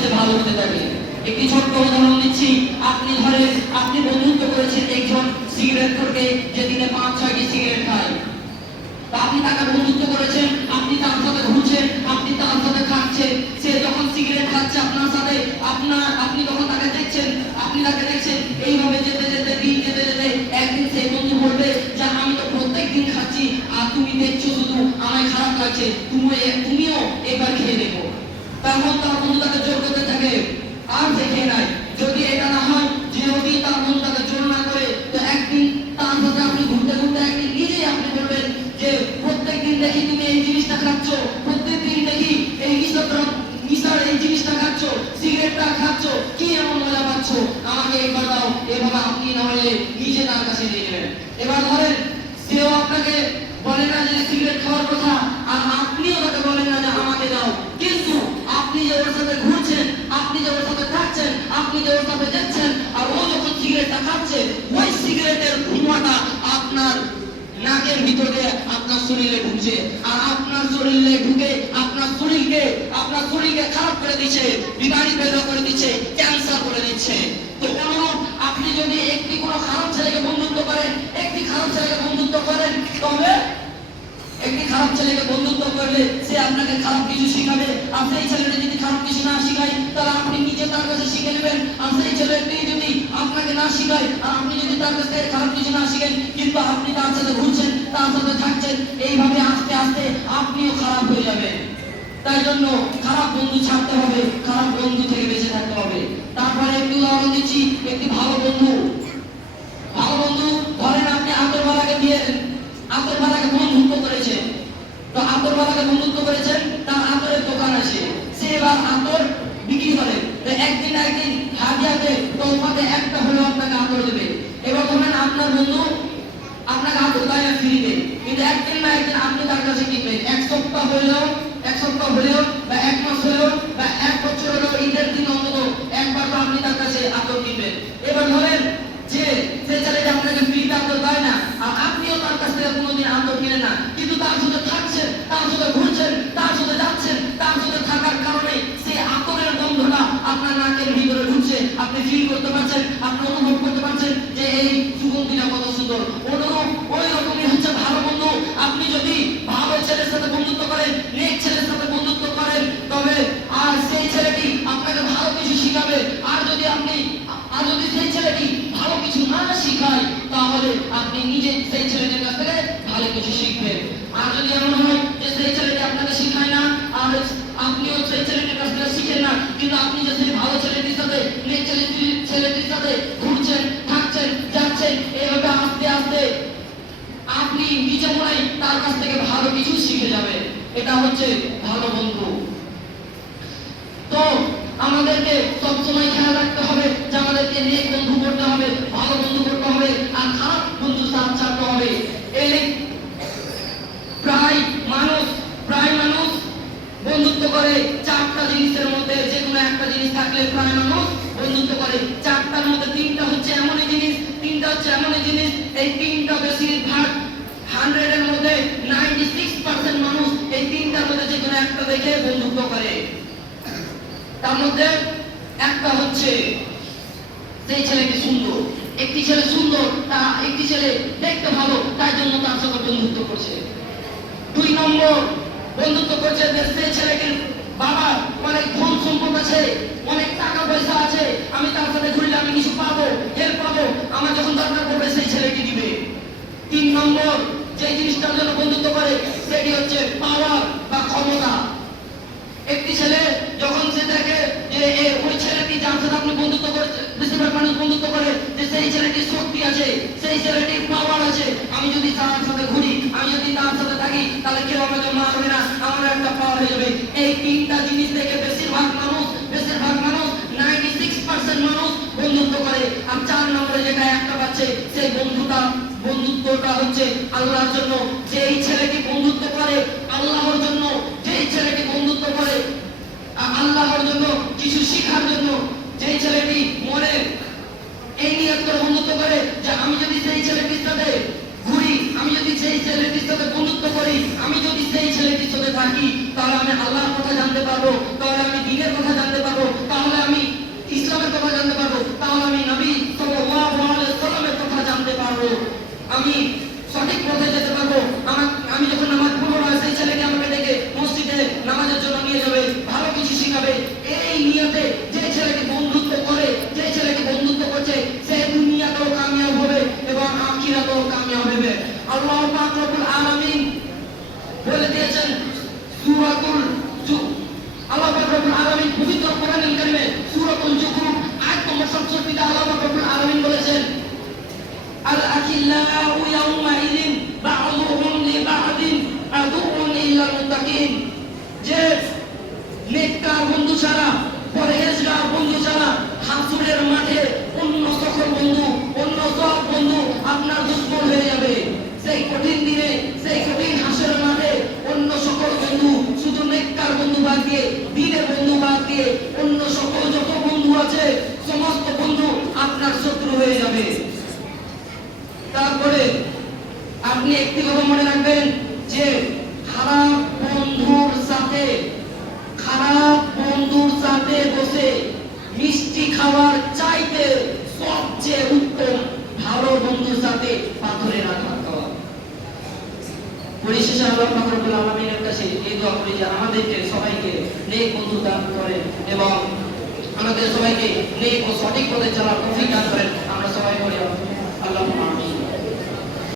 সে ভালো হতে থাকে। একটি ছোট্ট উদাহরণ দিচ্ছি, আপনি ধরেন আপনি বন্ধুত্ব করেছেন একজন সিগারেট খোরকে, যে দিনে 5-6টি সিগারেট খায়। আপনি তাকে বন্ধুত্ব করেছেন, আপনি তার সাথে ঘুরছেন, আপনি তার সাথে খাচ্ছেন। সে যখন সিগারেট খাচ্ছে আপনার সাথে, আপনি যখন তাকে দেখছেন, এইভাবে যেতে যেতে দিন যেতে যেতে একদিন সেই বন্ধু বলবে যে আমি তো প্রত্যেক দিন খাচ্ছি আর তুমি দেখছো শুধু, আমায় খারাপ লাগছে, তুমিও একবার খেয়ে দেখো। তখন তার বন্ধু তাকে জোর করতে থাকে, আর সে খেয়ে নেয়। যদি এটা না হয়, যদি তার বন্ধু তাকে জোর না করে, তো একদিন তার সাথে আপনি ঘুরতে ঘুরতে একদিন নিজেই আপনি বলবেন যে প্রত্যেকদিন দেখি তুমি এই জিনিসটা খাচ্ছ, প্রত্যেকদিন দেখি এই নিশার এই জিনিসটা খাচ্ছ, সিগারেটটা খাচ্ছ, কি এমন মজা পাচ্ছ, আমাকে একবার দাও। এভাবে আপনি না হলে নিজে তার কাছে নিয়ে নেবেন। এবার ধরেন সেও আপনাকে বলে না যে সিগারেট খাওয়ার কথা, আর আপনিও তাকে বলেন না যে আমাকে দাও, কিন্তু আপনি যে ওর সাথে ঘুরছেন, আপনি যে ওর সাথে থাকছেন, আপনি যে ওর সাথে যাচ্ছেন, আর ও যখন সিগারেটটা খাচ্ছে, ওই সিগারেটের ধোঁয়াটা আপনার নাকের ভিতরে আপনার শরীরে ঢুকছে, আর আপনার শরীরে ঢুকে আপনার শরীরকে খারাপ করে দিচ্ছে, বিমারি পেদা করে দিচ্ছে, ক্যান্সার করে দিচ্ছে। তো অনুরূপ আপনি যদি কোনো খারাপ ছেলেকে বন্ধুত্ব করেন, তবে একটি খারাপ ছেলেকে বন্ধুত্ব করলে সে আপনাকে খারাপ কিছু শিখাবে, আর সেই ছেলেটা যদি খারাপ কিছু না শিখায়, তাহলে আপনি নিজে তার কাছে শিখে নেবেন। আর সেই ছেলেটি যদি আপনাকে না শিখায়, আর আপনি যদি তার কাছ থেকে খারাপ কিছু না শিখেন, কিন্তু আপনি তার সাথে ঘুরছেন, তার সাথে থাকছেন, এইভাবে আস্তে আস্তে আপনিও খারাপ হয়ে যাবেন। তাই জন্য খারাপ বন্ধু ছাড়তে হবে, খারাপ বন্ধু থেকে বেঁচে থাকতে হবে। তারপরে একটি উদাহরণ দিচ্ছি, একটি ভালো বন্ধু ধরেন আপনি আতরবালাকে বন্ধুত্ব করেছেন। তো আতরবালাকে বন্ধুত্ব করেছেন, তার আতরের দোকান আছে, সে এবার আতর বিক্রি করে। একদিন হাদিয়াতে তোফাতে একটা হলেও আপনাকে আতর দেবে। এবার ধরেন আপনার বন্ধু আপনাকে আতর দেয় ফ্রিতে, কিন্তু একদিন না একদিন আপনি তার কাছে কিনবেন। এক সপ্তাহ হলেও বা 1 মাস হলেও বা 1 বছর হলেও, ঈদের দিন অন্তত একবার তো আপনি তার কাছে আতর কিনবেন। এবার ধরেন যে ছেলেটা আপনাকে ফ্রিতে আতর দেয় না, আর আপনিও তার কাছ থেকে কোনোদিন আতর কিনেন না, কিন্তু তার সাথে থাকছেন, তার সাথে ঘুরছেন, তার সাথে যাচ্ছেন, তার সাথে থাকার কারণে সেই আতরের গন্ধটা আপনার নাকের ভিতরে ঢুকছে, আপনি ফিল করতে পারছেন, আপনি অনুভব করতে পারছেন যে এই সুগন্ধিটা কত সুন্দর। অনুরূপ ওই রকমই হচ্ছে ভালো বন্ধু। আপনি যদি ভালো ছেলের সাথে বন্ধুত্ব করেন, নেক ছেলের সাথে বন্ধুত্ব করেন, তবে আর সেই ছেলেটি আপনাকে ভালো কিছু শিখাবে। আর যদি সেই ছেলেটি ভালো কিছু না শিখায়, তাহলে আপনি নিজে সেই ছেলেটির কাছ থেকে ভালো কিছু শিখবেন। আর যদি এমন হয় যে সেই ছেলেটি আপনাকে শিখায় না, আর আপনিও সেই ছেলেটির কাছ থেকে শিখেন না, কিন্তু আপনি যে সেই ভালো ছেলেটির সাথে, নেক ছেলেটির সাথে ঘুরছেন, থাকছেন, যাচ্ছেন, এইভাবে আস্তে আস্তে আপনি নিজে মনে তার কাছ থেকে ভালো কিছু শিখে যাবেন। এটা হচ্ছে ভালো বন্ধু। তো আমাদেরকে সবসময় খেয়াল রাখতে হবে যে আমাদেরকে নেক বন্ধু করতে হবে, ভালো বন্ধু করতে হবে, আর খারাপ বন্ধু সাথ ছাড়তে হবে। এই প্রায় মানুষ বন্ধুত্ব করে 4টা জিনিসের মধ্যে, যে কোনো একটা জিনিস থাকলে প্রায় মানুষ বন্ধুত্ব করে। 4টার মধ্যে 3টা হচ্ছে এমনই জিনিস, এই 3টা বেশিরভাগ 100 এর মধ্যে 96% মানুষ এই 3টার মধ্যে যে কোনো একটা দেখে বন্ধুত্ব করে। তার মধ্যে একটা হচ্ছে সেই ছেলেটি সুন্দর, একটি ছেলে সুন্দর, একটি ছেলে দেখতে ভালো, তাই জন্য তার সাথে বন্ধুত্ব করছে। 2 নম্বর বন্ধুত্ব করছে যে সেই ছেলেটির বাবা অনেক ধন সম্পদ আছে, অনেক টাকা পয়সা আছে, আমি তার সাথে ঘুরলে আমি কিছু পাবো, হেল্প পাবো, আমার যখন দরকার পড়বে সেই ছেলেটি দিবে। 3 নম্বর যে জিনিসটার জন্য বন্ধুত্ব করে সেটি হচ্ছে পাওয়ার বা ক্ষমতা। একটি ছেলে যখন সে দেখে যে ওই ছেলেটি যার সাথে আপনি বন্ধুত্ব করেছেন, বেশিরভাগ মানুষ বন্ধুত্ব করে যে সেই ছেলেটির শক্তি আছে, সেই ছেলেটির পাওয়ার আছে, আমি যদি তার সাথে ঘুরি, আমি যদি তার সাথে থাকি, তাহলে কেউ আমাকে মারবে না, আমার একটা পাওয়ার হয়ে যাবে। এই 3টা জিনিস দেখে বেশিরভাগ মানুষ 96% মানুষ বন্ধুত্ব করে। আর 4 নম্বরে যেটা একটা পাচ্ছে, সেই বন্ধুত্বটা হচ্ছে আল্লাহর জন্য। যেই ছেলেটি বন্ধুত্ব করে আল্লাহর জন্য, যেই ছেলেটি বন্ধুত্ব করে আল্লাহর জন্য, কিছু শিখার জন্য, যেই ছেলেটি মনে এই নিয়ত করে বন্ধুত্ব করে যে আমি যদি সেই ছেলেটির সাথে ঘুরি, আমি যদি সেই ছেলেটির সাথে বন্ধুত্ব করি, আমি যদি সেই ছেলেটির সাথে থাকি, তাহলে আমি আল্লাহর কথা জানতে পারবো, তাহলে আমি দ্বীনের কথা জানতে পারবো, পবিত্র কোরআনুল কারীমে সূরাতুল জুখরুফ আয়াত নম্বর 67 তে আল্লাহ রাব্বুল আলামিন বলেছেন আল আখিল্লাউ ইয়াউমাইদিন বা'দুহুম লিবা'দিন আদুউন ইল্লাল মুত্তাকিন, যে নেককার বন্ধু ছাড়া, পরহেজগার বন্ধু ছাড়া হাসুরের মাঠে অন্য সকল বন্ধু, অন্য সব বন্ধু আপনার দুশমন হয়ে যাবে। সেই কঠিন দিনে, সেই কঠিন হাসরের মাঠে অন্য সকল বন্ধু, শুধু নেককার বন্ধু বাদ দিয়ে, দ্বীনের বন্ধু বাদ দিয়ে অন্য সকল যত বন্ধু আছে সমস্ত বন্ধু আপনার শত্রু হয়ে যাবে। তারপরে আপনি একটি কথা মনে রাখবেন যে খারাপ বন্ধুর সাথে বসে মিষ্টি খাওয়ার চাইতে সবচেয়ে উত্তম ভালো বন্ধুর সাথে পাথরের আঘাত খাওয়া। পরিশেষে আল্লাহ পাক রব্বুল আলামিনের কাছে এই দোয়া করি যে আমাদেরকে সবাইকে নেক বন্ধু দান করেন এবং আমাদের সবাইকে নেক ও সঠিক পথে চলার তৌফিক দান করেন। আমরা সবাই বলি আল্লাহুম্মা আমিন।